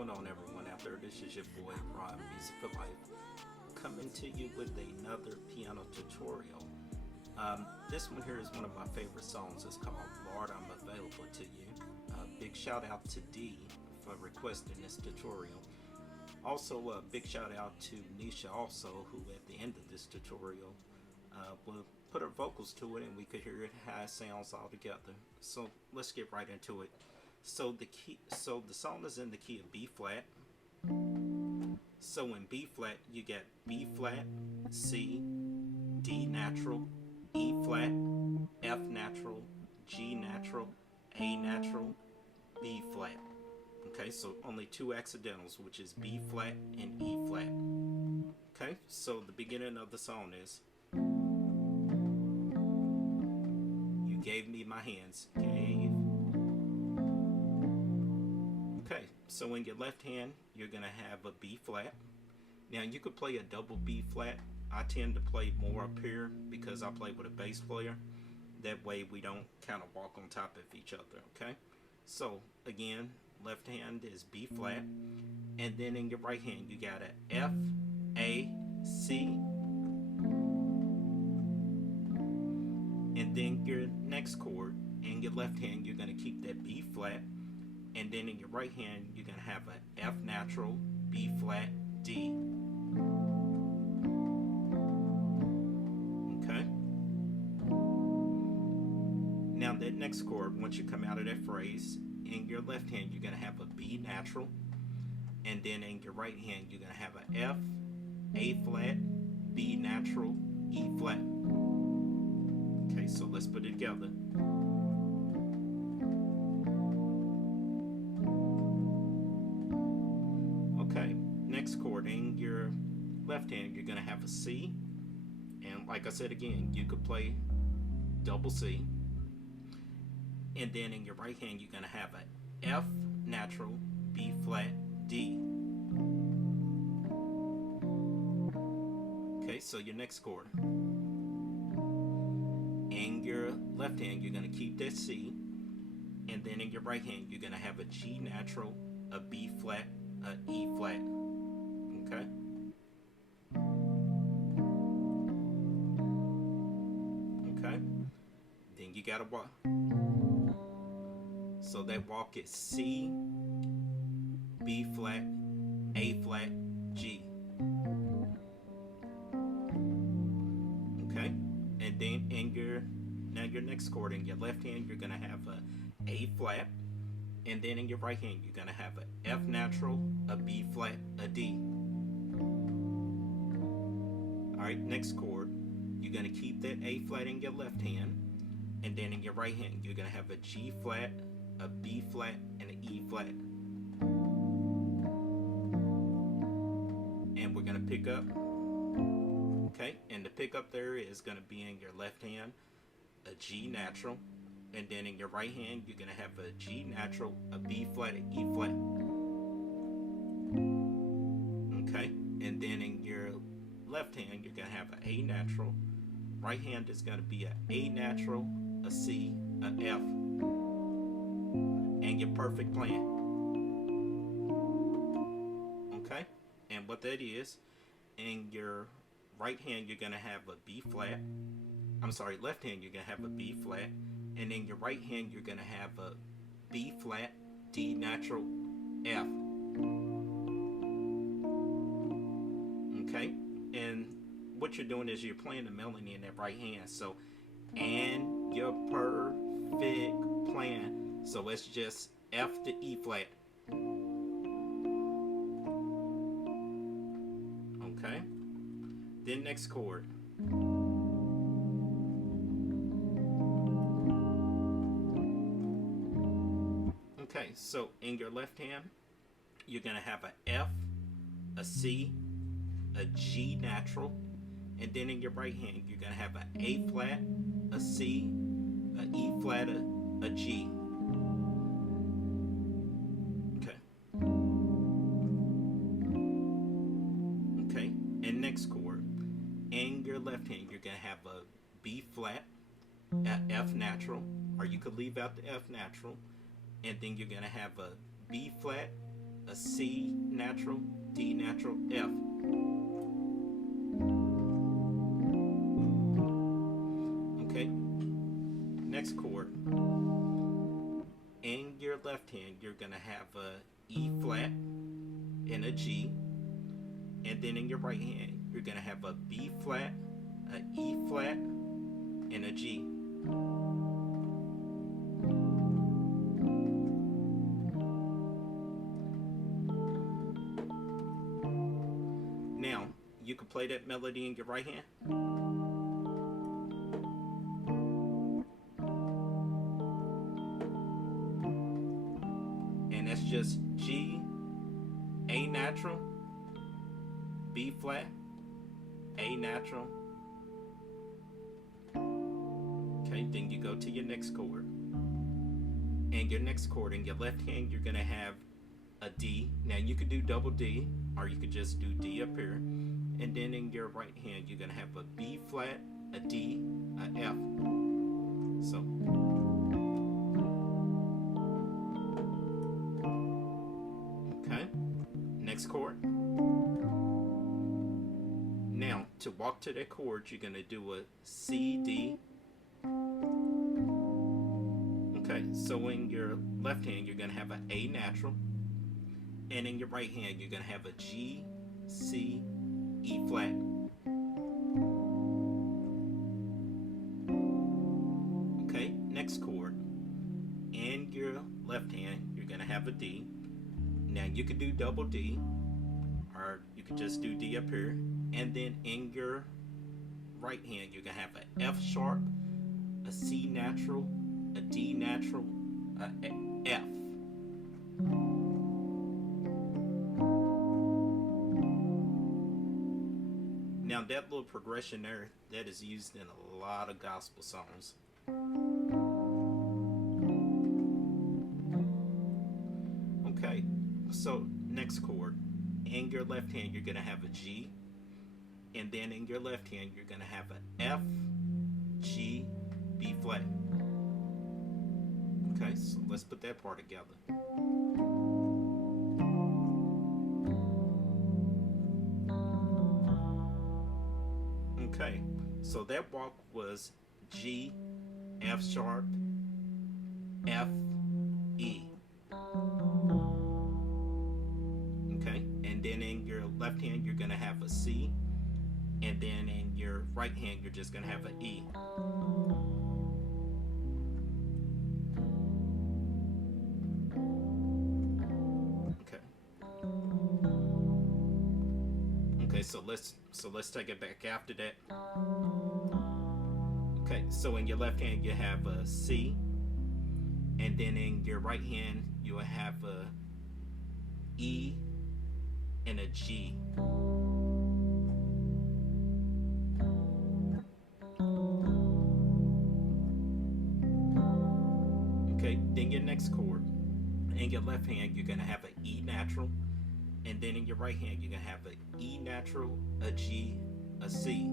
going on, everyone out there? This is your boy Ron Music for Life, coming to you with another piano tutorial. This one here is one of my favorite songs. It's called Lord, I'm Available to You. Big shout out to Dee for requesting this tutorial. Also, a big shout out to Nisha also, who at the end of this tutorial will put her vocals to it and we could hear it how it sounds all together. So let's get right into it. So the song is in the key of B flat. So in B flat you get B flat, C, D natural, E flat, F natural, G natural, A natural, B flat. Okay, so only two accidentals, which is B flat and E flat. Okay, so the beginning of the song is, you gave me my hands, gave. Okay, so in your left hand, you're going to have a B flat. Now you could play a double B flat. I tend to play more up here because I play with a bass player. That way we don't kind of walk on top of each other, okay? So again, left hand is B flat. And then in your right hand, you got a F, A, C. And then your next chord, in your left hand, you're going to keep that B flat. And then in your right hand, you're going to have a F natural, B flat, D. Okay? Now that next chord, once you come out of that phrase, in your left hand, you're going to have a B natural. And then in your right hand, you're going to have a F, A flat, B natural, E flat. Okay, so let's put it together. Okay, next chord, in your left hand, you're going to have a C. And like I said again, you could play double C. And then in your right hand, you're going to have a F natural, B flat, D. Okay, so your next chord. In your left hand, you're going to keep that C. And then in your right hand, you're going to have a G natural, a B flat, a E flat. Okay? Okay? Then you got to walk. So that walk is C, B flat, A flat, G. Okay? And then in your next chord, in your left hand, you're going to have a flat. And then in your right hand, you're going to have a F natural, a B flat, a D. Alright, next chord, you're going to keep that A flat in your left hand. And then in your right hand, you're going to have a G flat, a B flat, and an E flat. And we're going to pick up. Okay, and the pickup there is going to be in your left hand, a G natural. And then in your right hand, you're going to have a G natural, a B flat, an E flat. Okay, and then in your left hand, you're going to have an A natural. Right hand is going to be an A natural, a C, a F. And your perfect plan. Okay, and what that is, in your right hand, you're going to have a B flat. I'm sorry, left hand, you're going to have a B flat. And in your right hand, you're going to have a B flat, D natural, F. Okay? And what you're doing is you're playing the melody in that right hand. So, and your perfect plan. So it's just F to E flat. Okay? Then next chord. Okay, so in your left hand, you're going to have a F, a C, a G natural, and then in your right hand, you're going to have an A flat, a C, a E flat, a G. Okay. Okay, and next chord, in your left hand, you're going to have a B flat, a F natural, or you could leave out the F natural, and then you're going to have a B flat, a C natural, D natural, F. Okay, next chord. In your left hand, you're going to have a E flat and a G. And then in your right hand, you're going to have a B flat, a E flat, and a G. Now, you can play that melody in your right hand. And that's just G, A natural, B flat, A natural. Okay, then you go to your next chord. And your next chord in your left hand, you're going to have a D. Now you could do double D, or you could just do D up here. And then in your right hand, you're going to have a B flat, a D, a F. So. Okay, next chord. Now, to walk to that chord, you're going to do a C, D. Okay, so in your left hand, you're going to have an A natural. And in your right hand, you're going to have a G, C, E flat. Okay, next chord. In your left hand, you're going to have a D. Now, you could do double D, or you could just do D up here. And then in your right hand, you're going to have an F sharp, a C natural, a D natural, a F. Now that little progression there, that is used in a lot of gospel songs. Okay, so next chord. In your left hand, you're going to have a G. And then in your left hand, you're going to have a F, G, B flat. Okay, so let's put that part together. Okay, so that walk was G, F sharp, F, E. Okay, and then in your left hand, you're going to have a C. And then in your right hand, you're just going to have an E. Okay. Okay, so let's take it back after that. Okay, so in your left hand, you have a C. And then in your right hand, you will have a E and a G. Okay, then your next chord. In your left hand, you're going to have an E natural. And then in your right hand, you're going to have an E natural, a G, a C.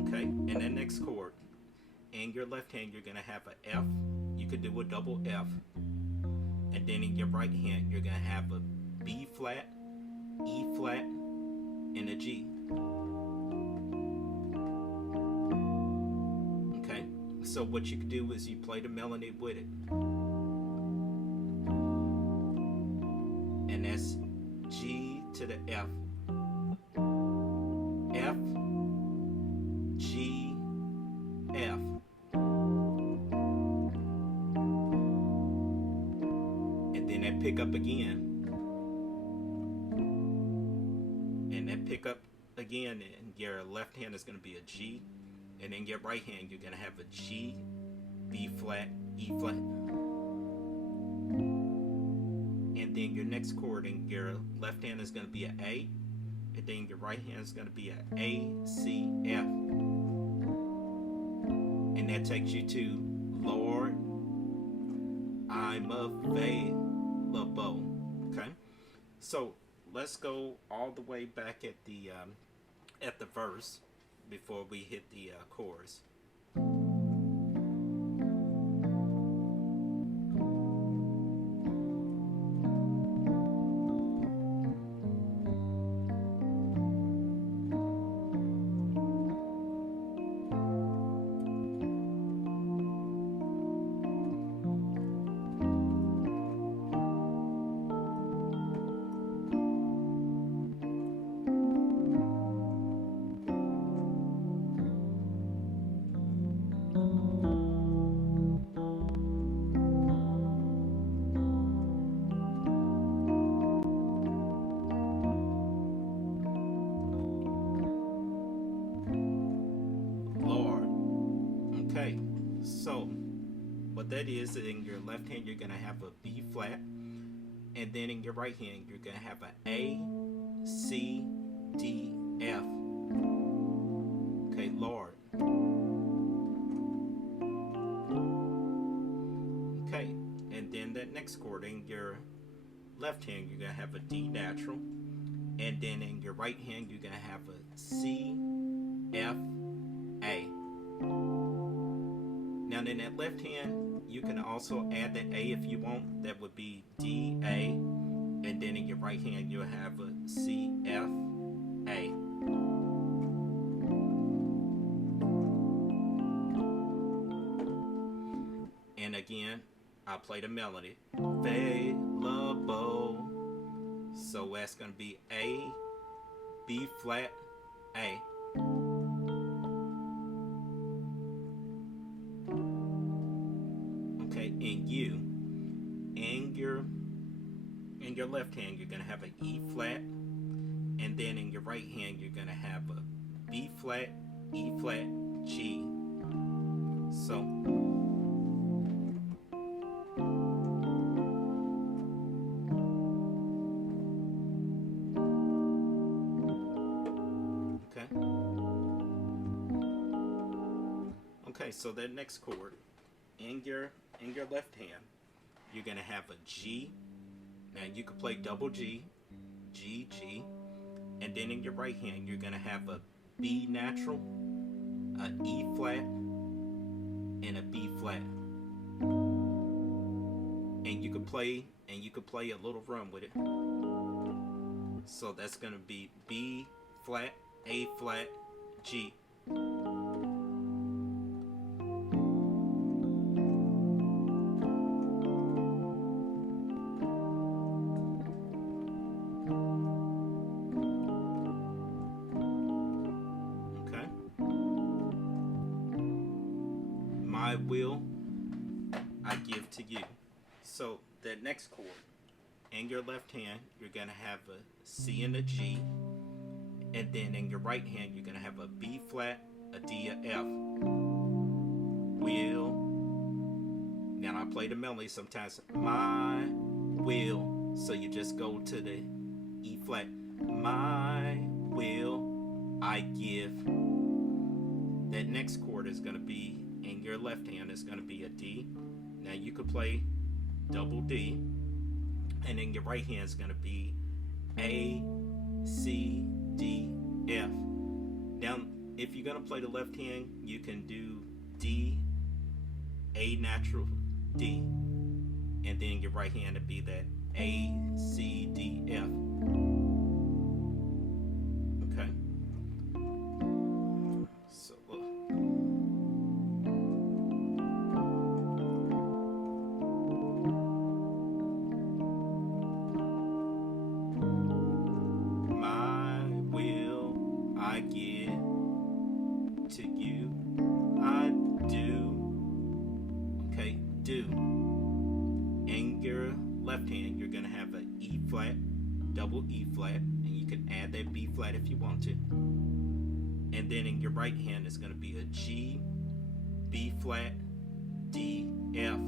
Okay, and then next chord. In your left hand, you're going to have an F. You could do a double F. And then in your right hand, you're going to have a B flat, E flat, and a G. Okay, so what you can do is you play the melody with it. And that's G to the F. F, G, F. And then that pick up again. And that pick up again, and your left hand is going to be a G, and in your right hand you're going to have a G, B flat, E flat. And then your next chord in your left hand is going to be an A, and then your right hand is going to be an A, C, F. And that takes you to Lord, I'm available. Okay, so let's go all the way back at the verse. before we hit the chorus. Lord. Okay, so what that is, in your left hand you're gonna have a B flat, and then in your right hand you're gonna have a A, C, D, F. Okay, Lord. Okay, and then that next chord in your left hand you're gonna have a D natural, and then in your right hand you're gonna have a C, F, A. Now in that left hand, you can also add that A if you want. That would be D, A. And then in your right hand, you'll have a C, F, A. And again, I'll play the melody. Available. So that's going to be A, B flat, A. In you, in your left hand you're gonna have an E flat, and then in your right hand you're gonna have a B flat, E flat, G. So okay, so that next chord in your left hand, you're gonna have a G. Now you can play double G, G, G, and then in your right hand you're gonna have a B natural, a E flat, and a B flat. And you can play a little run with it. So that's gonna be B flat, A flat, G. My will I give to you. So that next chord, in your left hand, you're going to have a C and a G. And then in your right hand, you're going to have a B flat, a D, a F. Will. Now I play the melody sometimes. My will. So you just go to the E flat. My will I give. That next chord is going to be, in your left hand, is going to be a D. Now you could play double D. And in your right hand is going to be A, C, D, F. Now, if you're going to play the left hand, you can do D, A natural, D. And then your right hand would be that A, C, D, F. Okay. So, my will I give to you. I do. Okay, do. In your left hand, you're going to have an E flat, double E flat, and you can add that B flat if you want to. And then in your right hand, it's going to be a G, B flat, D, F.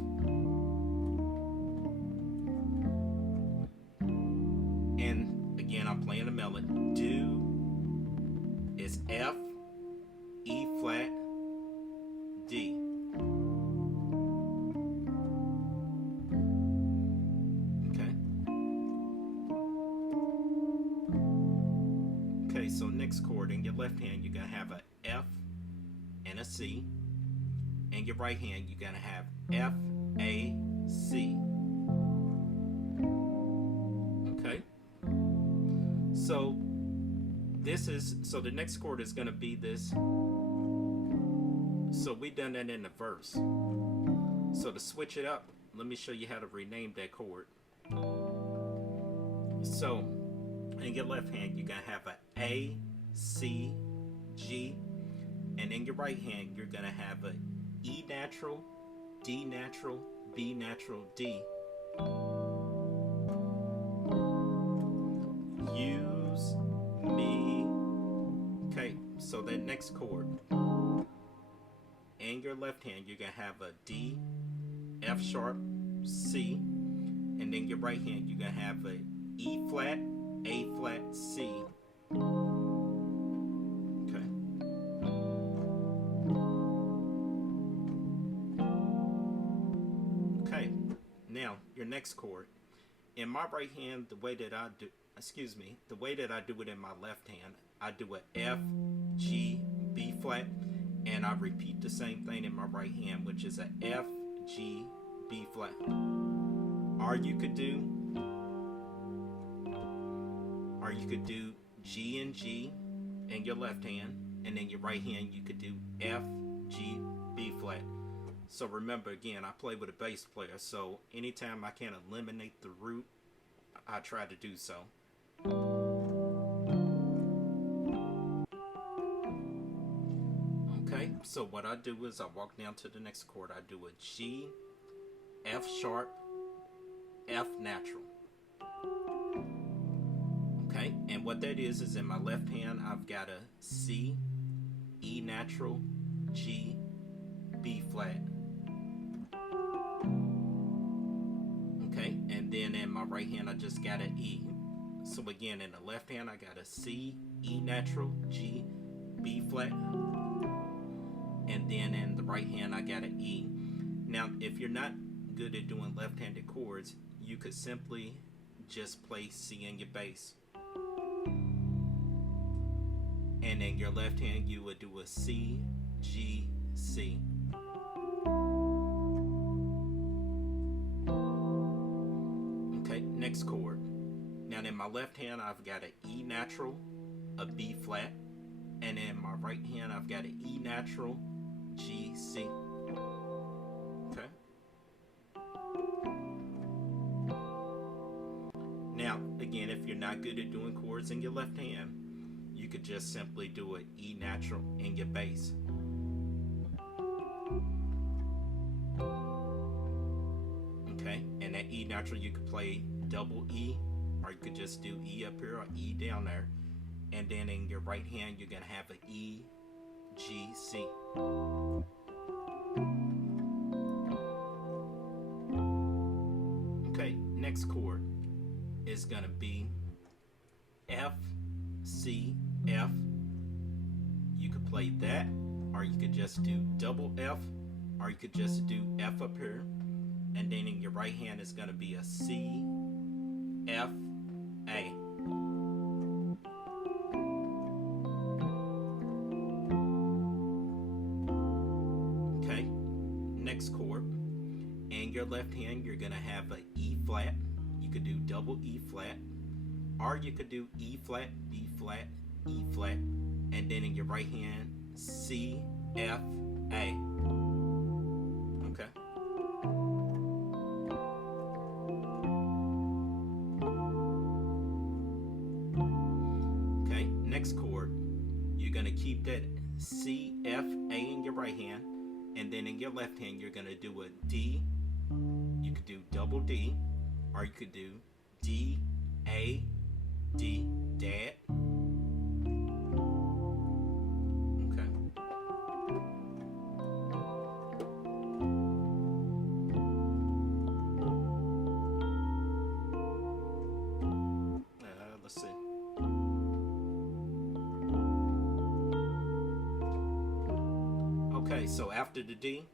And again, I'm playing the melody. Do is F, E flat, D. Okay, so next chord in your left hand, you're going to have a F, a C. In your right hand, you're going to have F, A, C. Okay? So the next chord is going to be this. So we done that in the verse. So to switch it up, let me show you how to rename that chord. So in your left hand, you're going to have A, C, G. And in your right hand, you're going to have a E natural, D natural, B natural, D. Use me. Okay, so that next chord. In your left hand, you're going to have a D, F sharp, C. And then your right hand, you're going to have a E flat, A flat, C. Okay. Okay. Now, your next chord. In my right hand, the way that I do it in my left hand, I do a F, G, B flat, and I repeat the same thing in my right hand, which is a F, G, B flat. Or you could do G and G in your left hand, and in your right hand you could do F, G, B flat. So remember, again, I play with a bass player, so anytime I can eliminate the root, I try to do so. Okay, so what I do is I walk down to the next chord. I do a G, F sharp, F natural. Okay, and what that is in my left hand, I've got a C, E natural, G, B flat. Okay, and then in my right hand, I just got an E. So again, in the left hand, I got a C, E natural, G, B flat. And then in the right hand, I got an E. Now, if you're not good at doing left-handed chords, you could simply just play C in your bass. And in your left hand, you would do a C, G, C. Okay, next chord. Now in my left hand, I've got an E natural, a B flat, and in my right hand, I've got an E natural, G, C. Okay. Now, again, if you're not good at doing chords in your left hand, you could just simply do an E natural in your bass. Okay, and that E natural, you could play double E, or you could just do E up here or E down there. And then in your right hand, you're going to have an E, G, C. Okay, next chord is going to be F, C, F. You could play that, or you could just do double F, or you could just do F up here. And then in your right hand is going to be a C, F, A. Okay, next chord. In your left hand, you're going to have an E flat. You could do double E flat, or you could do E flat, B flat, E flat, and then in your right hand, C, F, A. Okay. Okay, next chord, you're going to keep that C, F, A in your right hand, and then in your left hand, you're going to do a D. You could do double D, or you could do D, A, D, dad. Okay. Let's see. Okay, so after the D,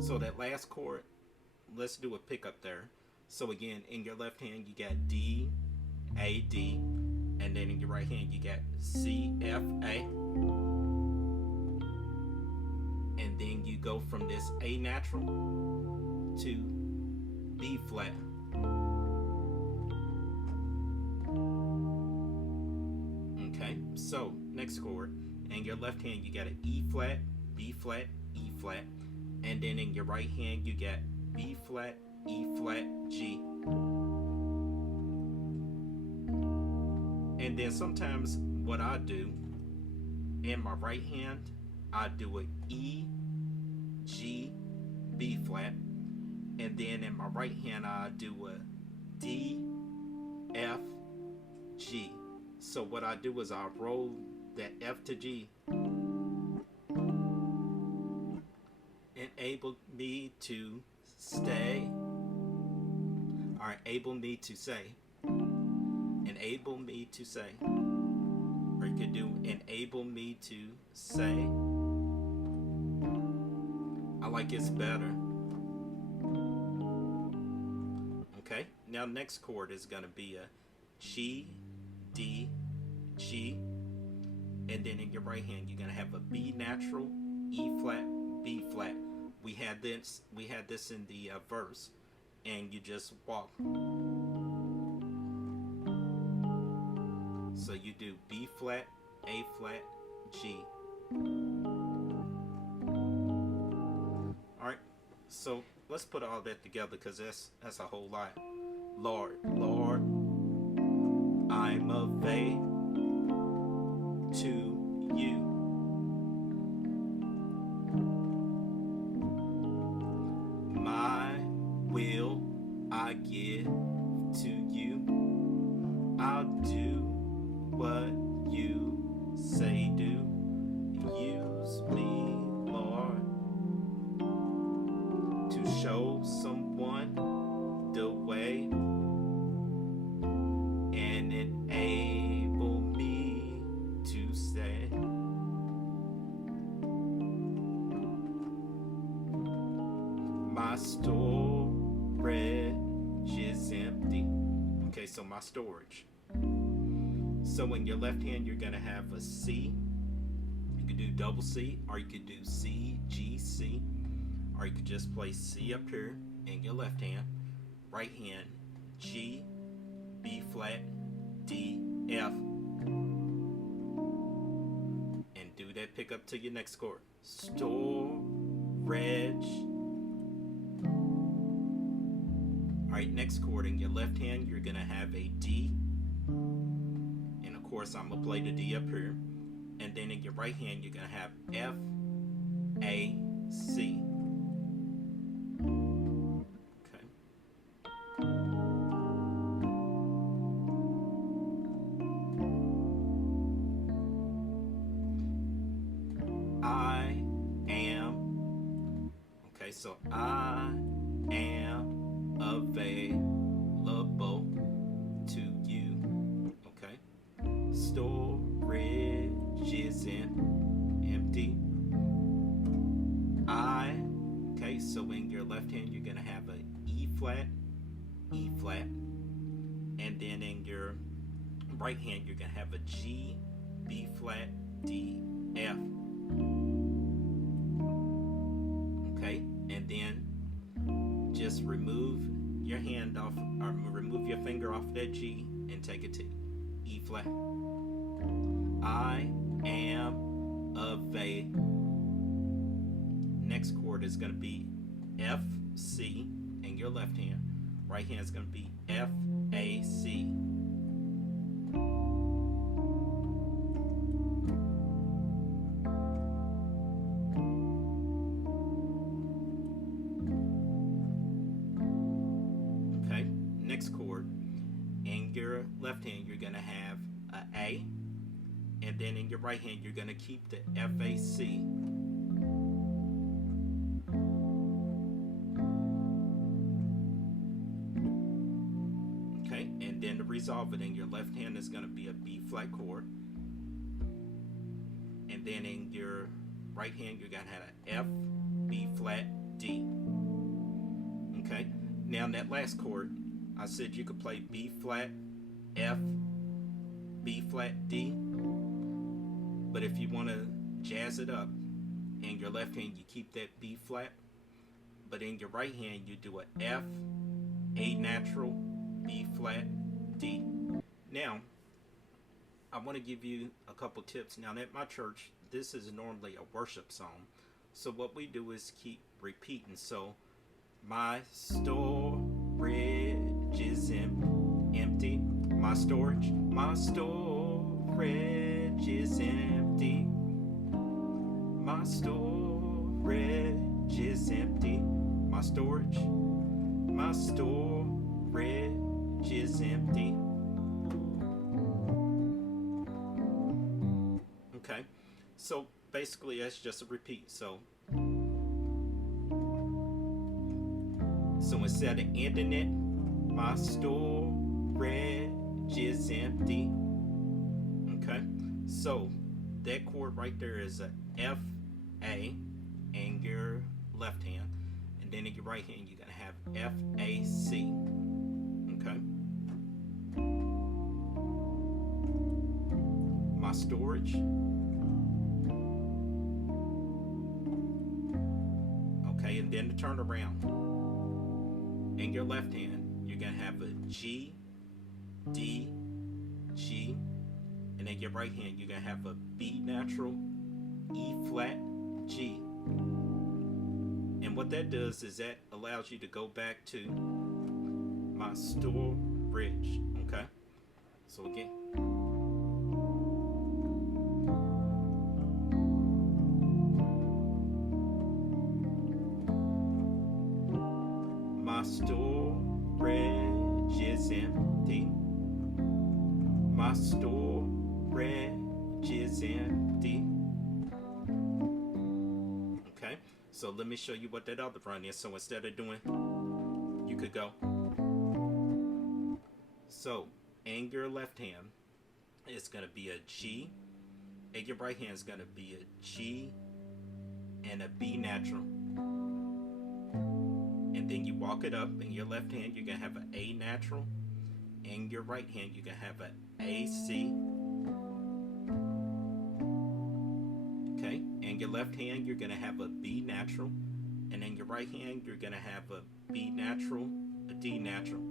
so that last chord, let's do a pickup there. So again, in your left hand, you got D, A, D, and and then in your right hand you got C, F, A, and then you go from this A natural to B flat. Okay, so next chord, in your left hand you got an E flat, B flat, E flat, and then in your right hand you got B flat, E flat, G. And then sometimes what I do in my right hand, I do a E, G, B flat, and then in my right hand I do a D, F, G. So what I do is I roll that F to G, enable me to stay, or enable me to say, enable me to say, or you could do enable me to say. I like it's better. Okay, now next chord is gonna be a G, D, G, and then in your right hand you're gonna have a B natural, E flat, B flat. We had this in the verse, and you just walk. So you do B flat, A flat, G. All right. So let's put all that together, because that's a whole lot. Lord, Lord, I'm available to you. My will I give to you. I'll do what you say do. Use me, Lord, to show someone the way and enable me to stay. My storage is empty. Okay, so my storage. So in your left hand, you're gonna have a C. You could do double C, or you could do C, G, C, or you could just play C up here in your left hand. Right hand, G, B flat, D, F, and do that pick up to your next chord. Storage. Alright, next chord, in your left hand you're gonna have a D, and of course I'm gonna play the D up here, and then in your right hand you're gonna have F, A, C. Okay. I am. Okay, so I am available to you. Okay, storage isn't empty. Okay, so in your left hand you're gonna have a E flat, E flat, and then in your right hand you're gonna have a G, B flat, D, F. Okay, and then just remove your hand off, or remove your finger off that G and take it to E flat. I am available. Next chord is going to be F, C in your left hand. Right hand is going to be F, A, C. Next chord, in your left hand you're going to have A, and then in your right hand you're going to keep the F, A, C. Okay, and then to resolve it, in your left hand is going to be a B flat chord, and then in your right hand you're going to have an F, B flat, D. Okay, now that last chord, I said you could play B flat, F, B B flat D. But if you want to jazz it up, in your left hand you keep that B flat, but in your right hand you do a F, A natural, B flat, D. Now, I want to give you a couple tips. Now, at my church, this is normally a worship song. So what we do is keep repeating. So, my storage is empty. My storage is empty. My storage is empty. My storage is empty. Okay, so basically that's just a repeat. So instead of ending it, my storage is empty. Okay, so that chord right there is a F, A in your left hand, and then in your right hand you're gonna have F, A, C. Okay, my storage. Okay, and then to turn around, in your left hand you're gonna have a G, D, G, and in your right hand you're gonna have a B natural, E flat, G. And what that does is that allows you to go back to my storage. Okay, so again, my storage is empty. My storage is empty. Okay, so let me show you what that other run is. So instead of doing, you could go. So in your left hand, it's going to be a G. In your right hand is going to be a G and a B natural. And then you walk it up. In your left hand, you're going to have an A natural. In your right hand, you're going to have an A, C. Okay. In your left hand, you're going to have a B natural. And in your right hand, you're going to have a B natural, a D natural.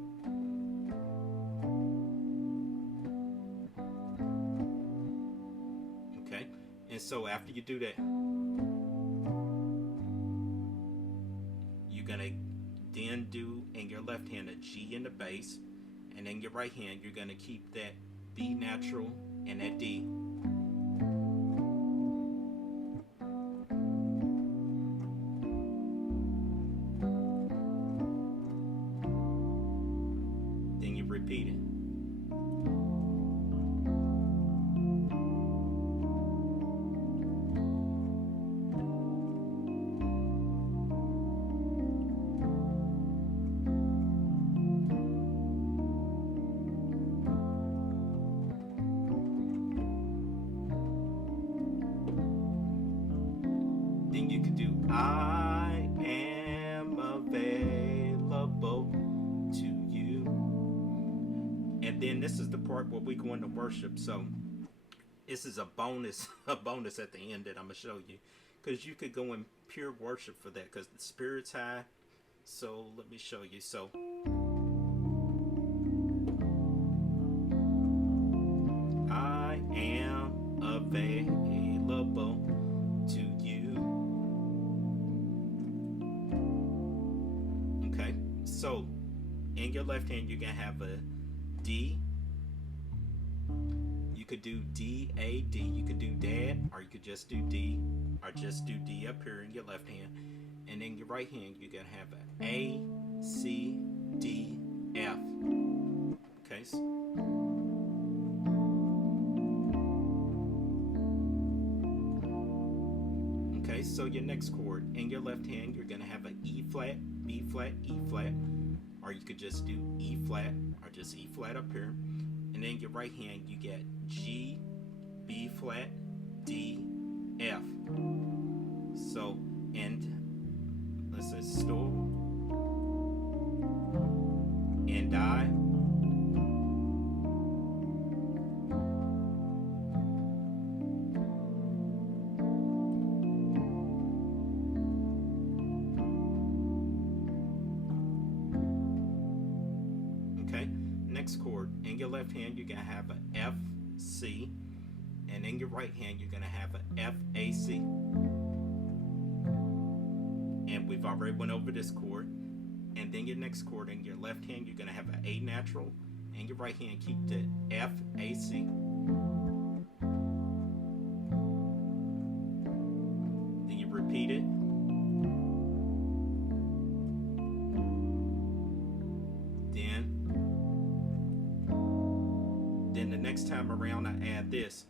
Okay. And so after you do that, you're going to then do in your left hand a G in the bass, and in your right hand you're going to keep that B natural and that D. Then you repeat it. Then you could do I am available to you. And then this is the part where we go into worship. So this is a bonus at the end that I'm gonna show you, because you could go in pure worship for that, because the spirit's high. So let me show you. So I am available to you. Okay, so in your left hand you're gonna have a D. You could do D, A, D. You could do Dad, or you could just do D, or just do D up here in your left hand. And in your right hand you're gonna have a A, C, D, F. Okay. Okay, so your next chord, in your left hand you're gonna have an E flat, B flat, E flat, or you could just do E flat, or just E flat up here. And in your right hand you get G, B flat, D, F. So, and let's say store, and I in your left hand you're going to have a F, C, and in your right hand you're going to have a F, A, C. And we've already went over this chord. And then your next chord in your left hand you're going to have an A natural, and your right hand keep the F, A, C. Then you repeat it. Then the next time around I add this.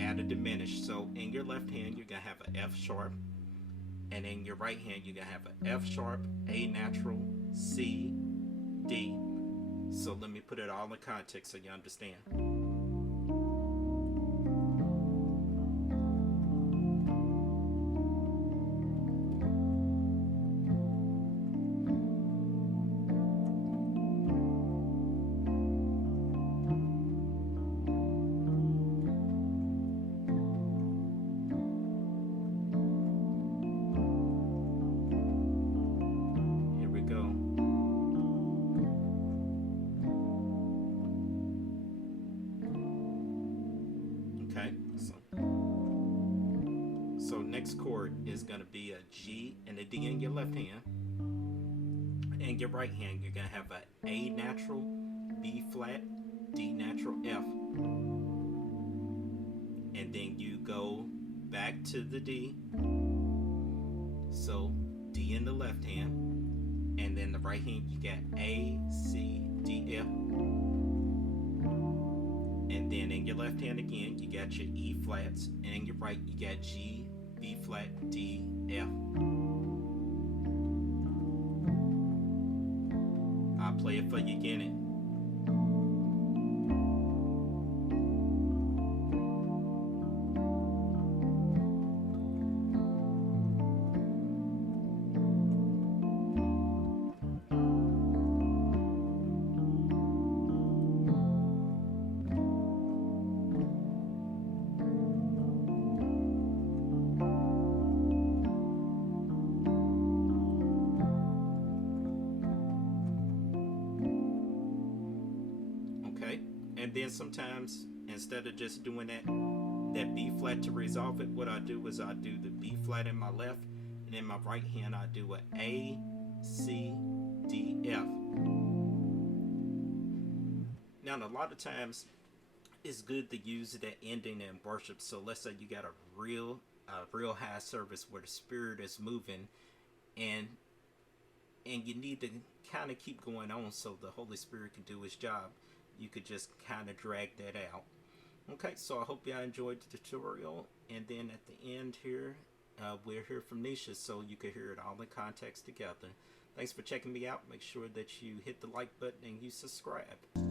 Add a diminished. So in your left hand you're going to have an F sharp, and in your right hand you're going to have an F sharp, A natural, C, D. So let me put it all in context so you understand. Okay, so next chord is going to be a G and a D in your left hand. In your right hand, you're going to have A natural, B flat, D natural, F. And then you go back to the D. So D in the left hand. And then the right hand, you got A, C, D, F. And then in your left hand again, you got your E flats, and in your right, you got G, B flat, D, F. I'll play it for you again. And then sometimes, instead of just doing that B flat to resolve it, what I do is I do the B flat in my left, and in my right hand I do A, C, D, F. Now a lot of times it's good to use that ending in worship. So let's say you got a real high service where the Spirit is moving, and you need to kind of keep going on so the Holy Spirit can do His job. You could just kind of drag that out. Okay, so I hope y'all enjoyed the tutorial, and then at the end here, we'll hear from Nisha so you can hear it all in context together. Thanks for checking me out. Make sure that you hit the like button and you subscribe.